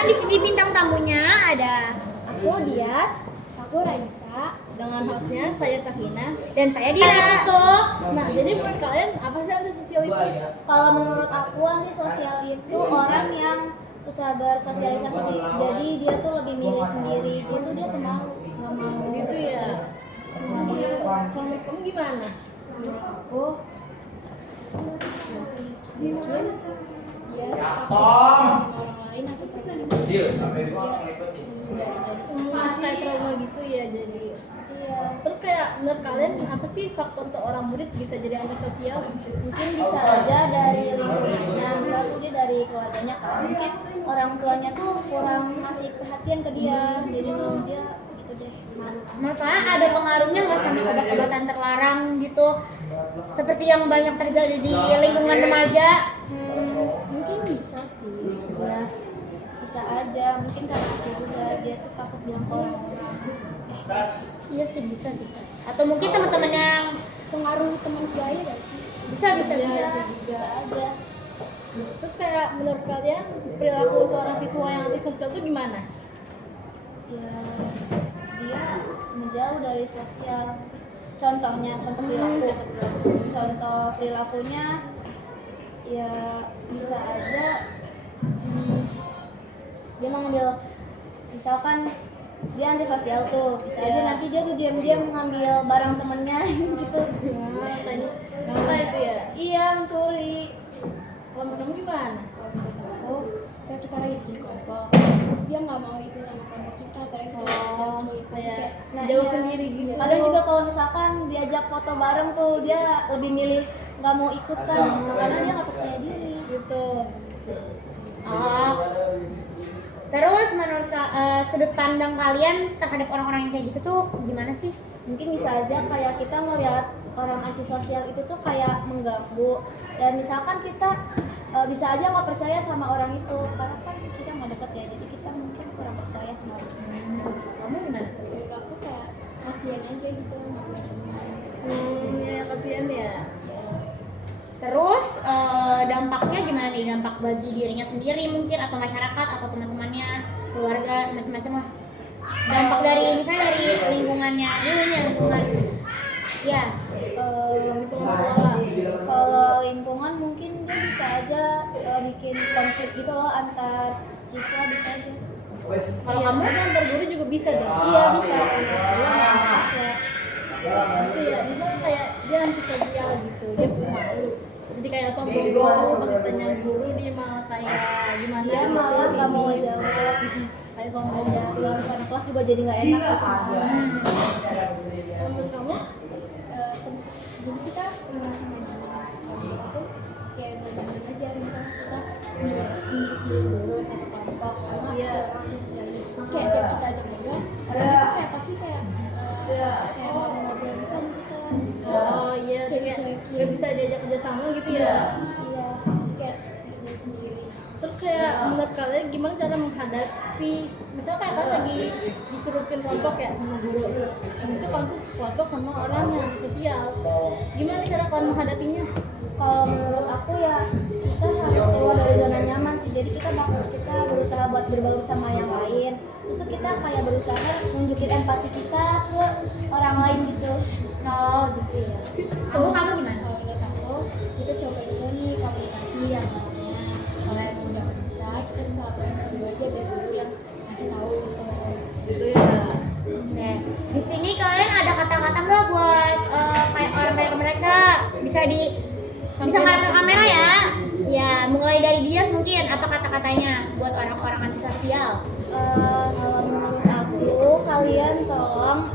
Perkenalkan di sini bintang tamunya ada Aku Dias, aku Raisa, dengan hostnya saya Tahina. dan saya Dira. Nah, jadi menurut kalian apa sih antisosial itu? Kalau menurut aku antisosial itu orang yang susah bersosialisasi. Jadi dia tuh lebih milih sendiri. Dia tuh pemalu, nggak mau Gitu ya. bersosialisasi. Kalau menurut kamu gimana? Menurut aku mungkin dia takut sama orang lain atau Kayak trauma gitu ya jadi. iya. Terus kayak menurut kalian apa sih faktor seorang murid bisa jadi antisosial? Mungkin bisa aja dari lingkungannya, misal tuh dia dari keluarganya kan, mungkin orang tuanya tuh kurang ngasih perhatian ke dia, jadi tuh dia gitu deh malu. Menurut saya ada pengaruhnya nggak sama obat-obatan terlarang gitu, seperti yang banyak terjadi di lingkungan remaja? Mungkin bisa sih, ya bisa aja, mungkin karena itu juga dia tuh takut bilang ke orang-orang. Iya sih, bisa. Atau mungkin teman-teman yang Pengaruh teman sebaya gak sih? bisa Bisa juga aja. Terus kayak menurut kalian perilaku seorang siswa yang antisosial itu gimana? Ya dia menjauh dari sosial. Contohnya, contoh perilaku. Contoh perilakunya ya bisa aja dia mengambil, misalkan dia antisosial tuh, bisa aja nanti dia tuh diam-diam mengambil barang temennya gitu. Apa itu ya? Iya, mencuri. Kalau menurut kamu gimana? Aku saya kita lagi bikin kelompok, terus dia nggak mau ikut sama kelompok kita, padahal kita Kayak nah, jauh iya. sendiri gitu. Kadang juga kalau misalkan diajak foto bareng tuh dia lebih milih nggak mau ikutan karena dia nggak percaya diri. Gitu. Oh. Terus menurut sudut pandang kalian terhadap orang-orang yang kayak gitu tuh gimana sih? Mungkin bisa aja kayak kita ngeliat orang antisosial itu tuh kayak mengganggu, dan misalkan kita bisa aja nggak percaya sama orang itu karena kan kita nggak deket ya, jadi kita mungkin kurang percaya sama orang itu. Kamu gimana? Menurut aku kayak kasihan aja gitu. Ya kasihan ya. Terus dampaknya gimana nih? Dampak bagi dirinya sendiri mungkin, atau masyarakat, atau teman-temannya, keluarga, macam-macam lah. Dampak dari misalnya dari lingkungannya dulu nih, lingkungan. Ya, Lingkungan sekolah. Kalau lingkungan mungkin dia bisa aja bikin konflik gitu loh antar siswa, bisa aja. kalau kamu antar guru juga bisa deh. Iya bisa antar guru sama siswa. Itu ya, misalnya kayak dia antisosial gitu, dia pemalu. Jadi kayak sombong gitu, pas tanya guru dia malah kayak gimana? Dia malah nggak mau jawab. Kayak sombong Ya, gitu. karena kelas juga jadi nggak enak gitu. Menurut kamu? Jadi kita merasa main itu kayak benar-benar aja, misalnya kita di dulu satu kelompok sama Iya. seorang antisosial itu, terus kayak tiap kita ajak ngobrol, orang itu kayak pasti kayak ngobrol gitu sama kita. Oh iya, kayak nggak bisa diajak kerja sama gitu ya. Iya, kayak kerja sendiri. Terus kayak menurut kalian gimana cara menghadapi, misalnya kayak kalian lagi dicerutin kelompok ya sama guru, habis itu kalian tuh kelompok sama orang yang sosial, gimana cara kalian menghadapinya? Kalau menurut aku ya kita harus keluar dari zona nyaman sih, jadi kita berusaha buat berbaur sama yang lain, itu kita kayak berusaha nunjukin empati kita ke orang lain gitu. oh gitu ya. Kamu gimana? Kalau menurut aku kita coba dulu nih komunikasi yang namanya, kalau yang nggak bisa kita bisa lakukan dulu aja biar dulu yang kasih tahu gitu. Gitu ya. Oke. Di sini kalian ada kata-kata nggak buat kayak orang kayak mereka bisa ngeliat ke kamera ya? Ya, mulai dari Dias mungkin apa kata-katanya buat orang-orang antisosial? Kalau menurut aku kalian tolong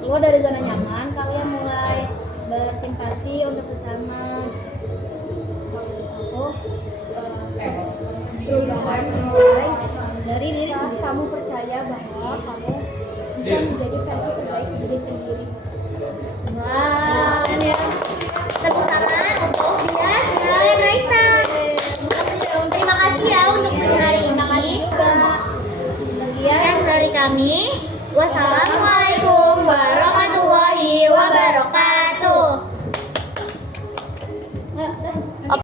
keluar dari zona nyaman, kalian mulai bersimpati untuk bersama gitu. Kalau menurut aku perubahan mulai dari diri sendiri. Kamu percaya bahwa kamu bisa menjadi versi terbaik diri sendiri. Wah, keren ya. Tepuk tangan untuk Dias dan Raisa. Terima kasih ya untuk hari ini. Terima kasih juga. Sekian Sekian dari kami. Wassalamualaikum